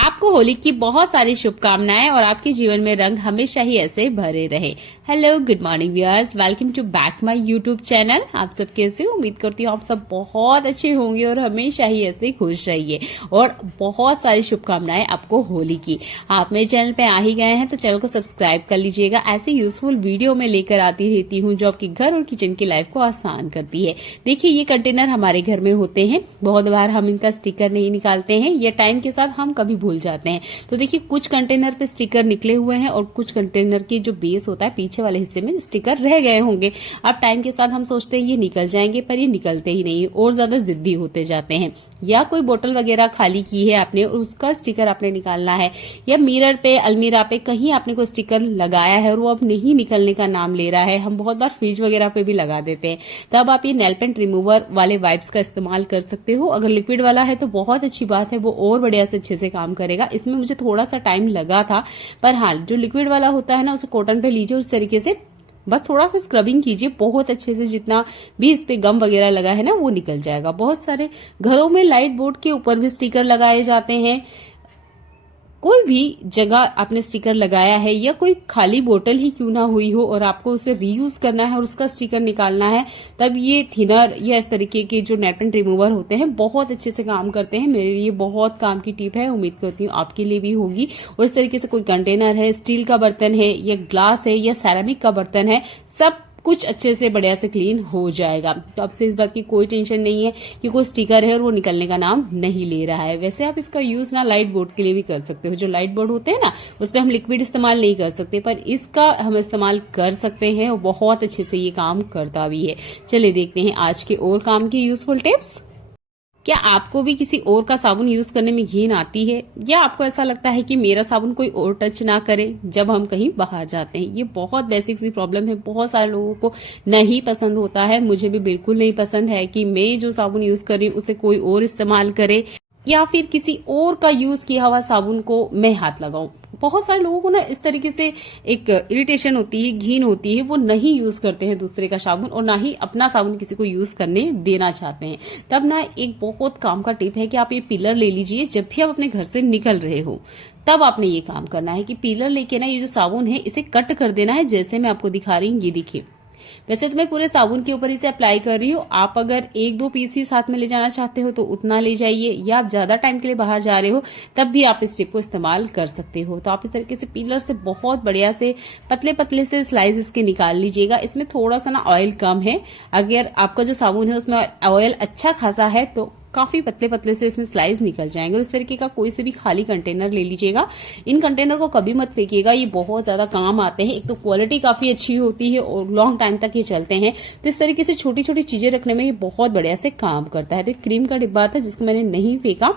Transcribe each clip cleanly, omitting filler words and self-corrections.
आपको होली की बहुत सारी शुभकामनाएं और आपके जीवन में रंग हमेशा ही ऐसे भरे रहे। Hello, good morning viewers, welcome to back my YouTube channel. आप सब कैसे हो? उम्मीद करती हूँ आप सब बहुत अच्छे होंगे और हमेशा ही ऐसे खुश रहिए। और बहुत सारी शुभकामनाएं आपको होली की। आप मेरे चैनल पे आ ही गए हैं तो चैनल को सब्सक्राइब कर लीजिएगा। ऐसे यूजफुल वीडियो में लेकर आती रहती हूँ जो आपके घर और किचन की लाइफ को आसान करती है। देखिए, ये कंटेनर हमारे घर में होते हैं, बहुत बार हम इनका स्टिकर नहीं निकालते हैं या टाइम के साथ हम कभी भूल जाते हैं। तो देखिए, कुछ कंटेनर पे स्टिकर निकले हुए हैं और कुछ कंटेनर की जो बेस होता है पीछे वाले हिस्से में स्टिकर रह गए होंगे। अब टाइम के साथ हम सोचते हैं ये निकल जाएंगे, पर ये निकलते ही नहीं और ज्यादा जिद्दी होते जाते हैं। या कोई बोतल वगैरह खाली की है आपने और उसका स्टिकर आपने निकालना है, या मिरर पे, अलमीरा पे कहीं आपने कोई स्टिकर लगाया है और वो अब नहीं निकलने का नाम ले रहा है। हम बहुत बार फ्रिज वगैरह पे भी लगा देते हैं। तब आप ये नेल पेंट रिमूवर वाले वाइप्स का इस्तेमाल कर सकते हो। अगर लिक्विड वाला है तो बहुत अच्छी बात है, वो और बढ़िया से अच्छे से काम करेगा। इसमें मुझे थोड़ा सा टाइम लगा था, पर हाँ, जो लिक्विड वाला होता है ना, उसे कॉटन पे लीजिए, उस तरीके से बस थोड़ा सा स्क्रबिंग कीजिए बहुत अच्छे से। जितना भी इस पे गम वगैरह लगा है ना, वो निकल जाएगा। बहुत सारे घरों में लाइट बोर्ड के ऊपर भी स्टिकर लगाए जाते हैं। कोई भी जगह आपने स्टिकर लगाया है या कोई खाली बोतल ही क्यों ना हुई हो और आपको उसे रीयूज करना है और उसका स्टिकर निकालना है, तब ये थिनर या इस तरीके के जो नेल पेंट रिमूवर होते हैं बहुत अच्छे से काम करते हैं। मेरे लिए बहुत काम की टिप है, उम्मीद करती हूँ आपके लिए भी होगी। और इस तरीके से कोई कंटेनर है, स्टील का बर्तन है या ग्लास है या सेरामिक का बर्तन है, सब कुछ अच्छे से बढ़िया से क्लीन हो जाएगा। तो अब से इस बात की कोई टेंशन नहीं है कि कोई स्टिकर है और वो निकलने का नाम नहीं ले रहा है। वैसे आप इसका यूज ना लाइट बोर्ड के लिए भी कर सकते हो। जो लाइट बोर्ड होते हैं ना, उस पर हम लिक्विड इस्तेमाल नहीं कर सकते, पर इसका हम इस्तेमाल कर सकते हैं और बहुत अच्छे से ये काम करता भी है। चलिए देखते हैं आज के और काम की यूजफुल टिप्स। क्या आपको भी किसी और का साबुन यूज करने में घिन आती है, या आपको ऐसा लगता है कि मेरा साबुन कोई और टच ना करे जब हम कहीं बाहर जाते हैं? ये बहुत बेसिक सी प्रॉब्लम है, बहुत सारे लोगों को नहीं पसंद होता है। मुझे भी बिल्कुल नहीं पसंद है कि मैं जो साबुन यूज कर रही हूँ उसे कोई और इस्तेमाल करे या फिर किसी और का यूज किया हुआ साबुन को मैं हाथ लगाऊं। बहुत सारे लोगों को ना इस तरीके से एक इरिटेशन होती है, घिन होती है, वो नहीं यूज करते हैं दूसरे का साबुन और ना ही अपना साबुन किसी को यूज करने देना चाहते हैं। तब ना एक बहुत काम का टिप है कि आप ये पिलर ले लीजिए। जब भी आप अपने घर से निकल रहे हो तब आपने ये काम करना है कि पिलर लेके ना ये जो साबुन है इसे कट कर देना है, जैसे मैं आपको दिखा रही हूँ। ये देखिए, वैसे तो मैं पूरे साबुन के ऊपर इसे अप्लाई कर रही हूँ। आप अगर 1-2 पीस ही साथ में ले जाना चाहते हो तो उतना ले जाइए, या आप ज्यादा टाइम के लिए बाहर जा रहे हो तब भी आप इस टिप को इस्तेमाल कर सकते हो। तो आप इस तरीके से पीलर से बहुत बढ़िया से पतले पतले से स्लाइस इसके निकाल लीजिएगा। इसमें थोड़ा सा ना ऑयल कम है। अगर आपका जो साबुन है उसमें ऑयल अच्छा खासा है तो काफी पतले पतले से इसमें स्लाइस निकल जाएंगे। और इस तरीके का कोई से भी खाली कंटेनर ले लीजिएगा। इन कंटेनर को कभी मत फेंकिएगा, ये बहुत ज्यादा काम आते हैं। एक तो क्वालिटी काफी अच्छी होती है और लॉन्ग टाइम तक ये चलते हैं। तो इस तरीके से छोटी छोटी चीजें रखने में ये बहुत बढ़िया से काम करता है। तो क्रीम का डिब्बा था जिसको मैंने नहीं फेंका,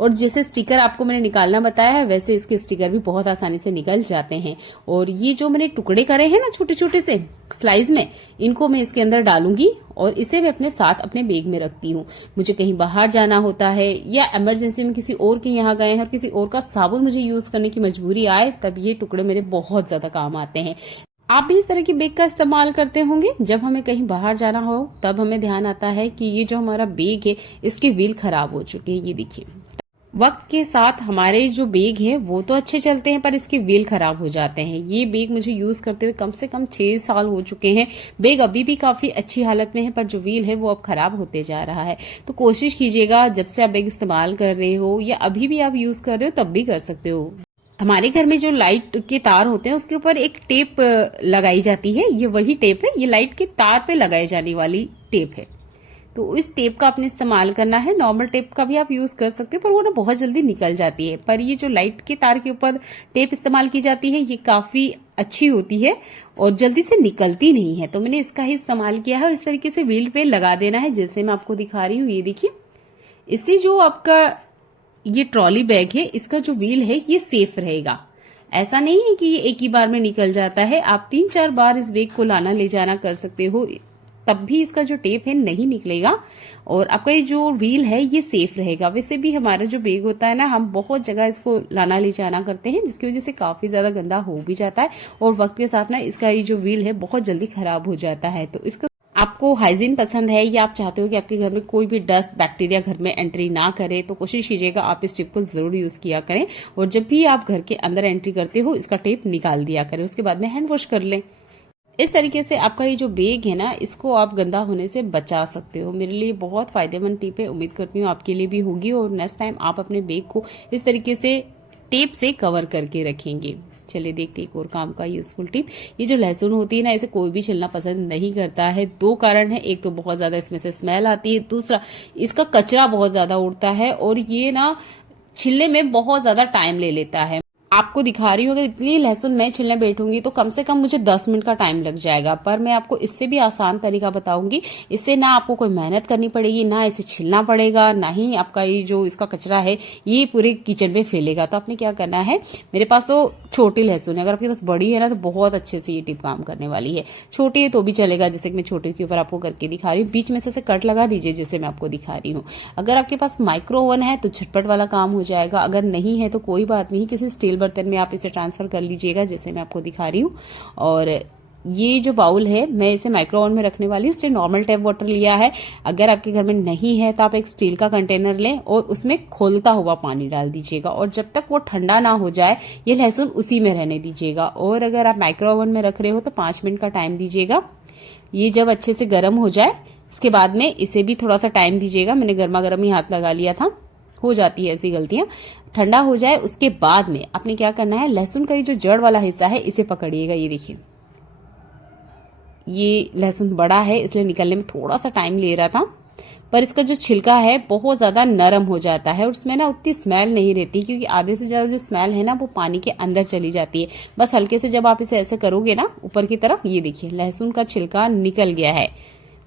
और जैसे स्टिकर आपको मैंने निकालना बताया है वैसे इसके स्टिकर भी बहुत आसानी से निकल जाते हैं। और ये जो मैंने टुकड़े करे हैं ना छोटे छोटे से स्लाइस में, इनको मैं इसके अंदर डालूंगी और इसे मैं अपने साथ अपने बैग में रखती हूँ। मुझे कहीं बाहर जाना होता है या इमरजेंसी में किसी और के यहाँ गए हैं और किसी और का साबुन मुझे यूज करने की मजबूरी आए, तब ये टुकड़े मेरे बहुत ज्यादा काम आते हैं। आप भी इस तरह की बैग का इस्तेमाल करते होंगे। जब हमें कहीं बाहर जाना हो तब हमें ध्यान आता है कि ये जो हमारा बैग है इसके व्हील खराब हो चुके हैं। ये देखिए, वक्त के साथ हमारे जो बैग है वो तो अच्छे चलते हैं पर इसके व्हील खराब हो जाते हैं। ये बैग मुझे यूज करते हुए कम से कम 6 साल हो चुके हैं। बैग अभी भी काफी अच्छी हालत में है, पर जो व्हील है वो अब खराब होते जा रहा है। तो कोशिश कीजिएगा जब से आप बैग इस्तेमाल कर रहे हो या अभी भी आप यूज कर रहे हो तब भी कर सकते हो। हमारे घर में जो लाइट के तार होते हैं उसके ऊपर एक टेप लगाई जाती है। ये वही टेप है, ये लाइट के तार पे लगाई जाने वाली टेप है। तो इस टेप का आपने इस्तेमाल करना है। नॉर्मल टेप का भी आप यूज कर सकते हो, पर वो ना बहुत जल्दी निकल जाती है। पर ये जो लाइट के तार के ऊपर टेप इस्तेमाल की जाती है ये काफी अच्छी होती है और जल्दी से निकलती नहीं है। तो मैंने इसका ही इस्तेमाल किया है और इस तरीके से व्हील पे लगा देना है, जैसे मैं आपको दिखा रही हूँ। ये देखिए, इससे जो आपका ये ट्रॉली बैग है इसका जो व्हील है ये सेफ रहेगा। ऐसा नहीं है कि ये एक ही बार में निकल जाता है। आप 3-4 बार इस बैग को लाना ले जाना कर सकते हो, तब भी इसका जो टेप है नहीं निकलेगा और आपका ये जो व्हील है ये सेफ रहेगा। वैसे भी हमारा जो बैग होता है ना, हम बहुत जगह इसको लाना ले जाना करते हैं जिसकी वजह से काफी ज्यादा गंदा हो भी जाता है और वक्त के साथ ना इसका ये जो व्हील है बहुत जल्दी खराब हो जाता है। तो इसका आपको हाइजीन पसंद है या आप चाहते हो कि आपके घर में कोई भी डस्ट बैक्टीरिया घर में एंट्री ना करे, तो कोशिश कीजिएगा आप इस टिप को जरूर यूज किया करें। और जब भी आप घर के अंदर एंट्री करते हो इसका टेप निकाल दिया करें, उसके बाद में हैंड वॉश कर लें। इस तरीके से आपका ये जो बैग है ना, इसको आप गंदा होने से बचा सकते हो। मेरे लिए बहुत फायदेमंद टिप है, उम्मीद करती हूँ आपके लिए भी होगी। और नेक्स्ट टाइम आप अपने बैग को इस तरीके से टेप से कवर करके रखेंगे। चलिए देखते हैं एक और काम का यूजफुल टिप। ये जो लहसुन होती है ना, इसे कोई भी छिलना पसंद नहीं करता है। 2 कारण है, एक तो बहुत ज्यादा इसमें से स्मेल आती है, दूसरा इसका कचरा बहुत ज्यादा उड़ता है और ये ना छिलने में बहुत ज्यादा टाइम ले लेता है। आपको दिखा रही हूँ, अगर इतनी लहसुन मैं छिलने बैठूंगी तो कम से कम मुझे 10 मिनट का टाइम लग जाएगा। पर मैं आपको इससे भी आसान तरीका बताऊंगी। इससे ना आपको कोई मेहनत करनी पड़ेगी, ना इसे छिलना पड़ेगा, ना ही आपका ये जो इसका कचरा है ये पूरे किचन में फैलेगा। तो आपने क्या करना है, मेरे पास तो छोटी लहसुन है, अगर आपके पास बड़ी है ना तो बहुत अच्छे से ये टिप काम करने वाली है। छोटी है तो भी चलेगा, जैसे कि मैं छोटी के ऊपर आपको करके दिखा रही हूँ। बीच में से कट लगा दीजिए जैसे मैं आपको दिखा रही हूँ। अगर आपके पास माइक्रो ओवन है तो झटपट वाला काम हो जाएगा, अगर नहीं है तो कोई बात नहीं, किसी स्टील बर्तन में आप इसे ट्रांसफर कर लीजिएगा जैसे मैं आपको दिखा रही हूँ। और ये जो बाउल है मैं इसे माइक्रो ओवन में रखने वाली हूँ, इससे नॉर्मल टैप वाटर लिया है। अगर आपके घर में नहीं है तो आप एक स्टील का कंटेनर लें और उसमें खोलता हुआ पानी डाल दीजिएगा और जब तक वो ठंडा ना हो जाए ये लहसुन उसी में रहने दीजिएगा। और अगर आप माइक्रो ओवन में रख रहे हो तो 5 मिनट का टाइम दीजिएगा। ये जब अच्छे से गर्म हो जाए इसके बाद में इसे भी थोड़ा सा टाइम दीजिएगा। मैंने गर्मा गर्म ही हाथ लगा लिया था, हो जाती है ऐसी गलतियां। ठंडा हो जाए उसके बाद में आपने क्या करना है, लहसुन का ये जो जड़ वाला हिस्सा है इसे पकड़िएगा। ये देखिए, ये लहसुन बड़ा है इसलिए निकलने में थोड़ा सा टाइम ले रहा था, पर इसका जो छिलका है बहुत ज्यादा नरम हो जाता है और उसमें ना उतनी स्मेल नहीं रहती, क्योंकि आधे से ज्यादा जो स्मेल है ना वो पानी के अंदर चली जाती है। बस हल्के से जब आप इसे ऐसे करोगे ना ऊपर की तरफ, ये देखिए लहसुन का छिलका निकल गया है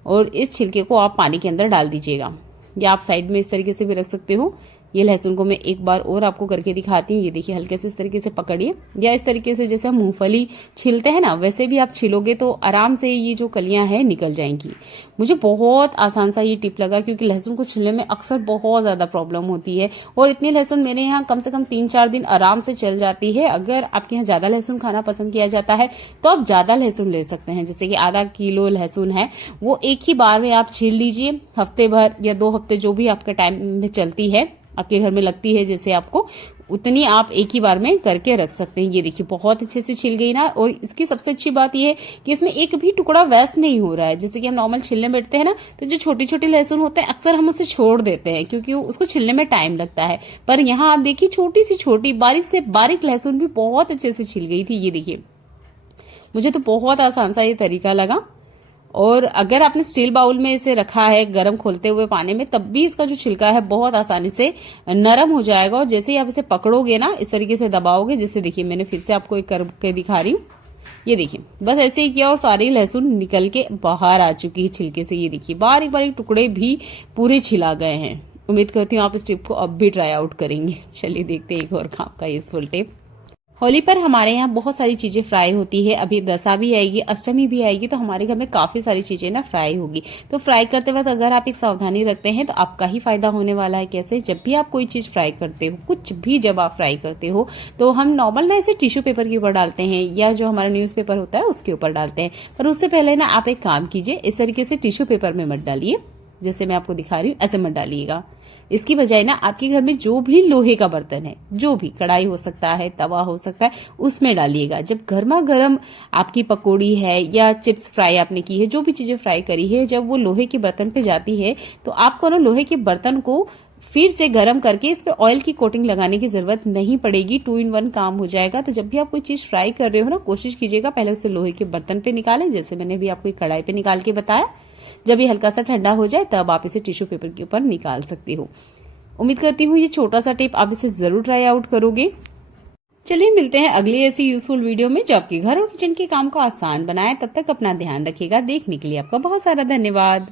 और इस छिलके को आप पानी के अंदर डाल दीजिएगा, या आप साइड में इस तरीके से भी रख सकते हो। ये लहसुन को मैं एक बार और आपको करके दिखाती हूँ। ये देखिए, हल्के से इस तरीके से पकड़िए, या इस तरीके से जैसे हम मूंगफली छिलते हैं ना वैसे भी आप छिलोगे तो आराम से ये जो कलियां हैं निकल जाएंगी। मुझे बहुत आसान सा ये टिप लगा, क्योंकि लहसुन को छिलने में अक्सर बहुत ज्यादा प्रॉब्लम होती है और इतनी लहसुन मेरे यहाँ कम से कम 3-4 दिन आराम से चल जाती है। अगर आपके यहाँ ज्यादा लहसुन खाना पसंद किया जाता है तो आप ज्यादा लहसुन ले सकते हैं, जैसे कि आधा किलो लहसुन है वो एक ही बार में आप छील लीजिए। हफ्ते भर या 2 हफ्ते जो भी आपके टाइम में चलती है, आपके घर में लगती है जैसे आपको, उतनी आप एक ही बार में करके रख सकते हैं। ये देखिए बहुत अच्छे से छिल गई ना। और इसकी सबसे अच्छी बात ये है कि इसमें एक भी टुकड़ा वेस्ट नहीं हो रहा है। जैसे कि हम नॉर्मल छिलने बैठते हैं ना तो जो छोटी छोटी लहसुन होते हैं अक्सर हम उसे छोड़ देते हैं क्योंकि उसको छिलने में टाइम लगता है, पर यहाँ आप देखिए छोटी सी छोटी बारीक से बारीक लहसुन भी बहुत अच्छे से छिल गई थी। ये देखिए, मुझे तो बहुत आसान सा ये तरीका लगा। और अगर आपने स्टील बाउल में इसे रखा है गर्म खोलते हुए पानी में, तब भी इसका जो छिलका है बहुत आसानी से नरम हो जाएगा। और जैसे ही आप इसे पकड़ोगे ना, इस तरीके से दबाओगे, जैसे देखिए मैंने फिर से आपको एक करके दिखा रही हूँ। ये देखिए बस ऐसे ही किया और सारी लहसुन निकल के बाहर आ चुकी है छिलके से। ये देखिए बारीक बारीक टुकड़े भी पूरे छिला गए हैं। उम्मीद करती हूँ आप इस टिप को अब भी ट्राई आउट करेंगे। चलिए देखते हैं एक और काम का यूजफुल टिप। होली पर हमारे यहाँ बहुत सारी चीजें फ्राई होती है। अभी दशा भी आएगी, अष्टमी भी आएगी, तो हमारे घर में काफी सारी चीजें ना फ्राई होगी। तो फ्राई करते वक्त अगर आप एक सावधानी रखते हैं तो आपका ही फायदा होने वाला है। कैसे? जब भी आप कोई चीज फ्राई करते हो, कुछ भी जब आप फ्राई करते हो, तो हम नॉर्मल ना इसे टिश्यू पेपर के ऊपर डालते हैं या जो हमारा न्यूज पेपर होता है उसके ऊपर डालते हैं। पर उससे पहले ना आप एक काम कीजिए, इस तरीके से टिश्यू पेपर में मत डालिए, जैसे मैं आपको दिखा रही हूँ ऐसे मत डालिएगा। इसकी बजाय ना आपके घर में जो भी लोहे का बर्तन है, जो भी कढ़ाई हो सकता है, तवा हो सकता है, उसमें डालिएगा। जब गर्मा गर्म आपकी पकौड़ी है या चिप्स फ्राई आपने की है, जो भी चीजें फ्राई करी है, जब वो लोहे के बर्तन पे जाती है तो आपको ना लोहे के बर्तन को फिर से गर्म करके इस पे ऑयल की कोटिंग लगाने की जरूरत नहीं पड़ेगी। 2 in 1 काम हो जाएगा। तो जब भी आप कोई चीज फ्राई कर रहे हो ना, कोशिश कीजिएगा पहले उसे लोहे के बर्तन पे निकालें, जैसे मैंने भी आपको कढ़ाई पे निकाल के बताया। जब ये हल्का सा ठंडा हो जाए तब आप इसे टिश्यू पेपर के ऊपर निकाल सकते हो। उम्मीद करती हूँ ये छोटा सा टिप आप इसे जरूर ट्राई आउट करोगे। चलिए मिलते हैं अगली ऐसी यूजफुल वीडियो में जो आपके घर और किचन के काम को आसान बनाए। तब तक अपना ध्यान रखिएगा। देखने के लिए आपका बहुत सारा धन्यवाद।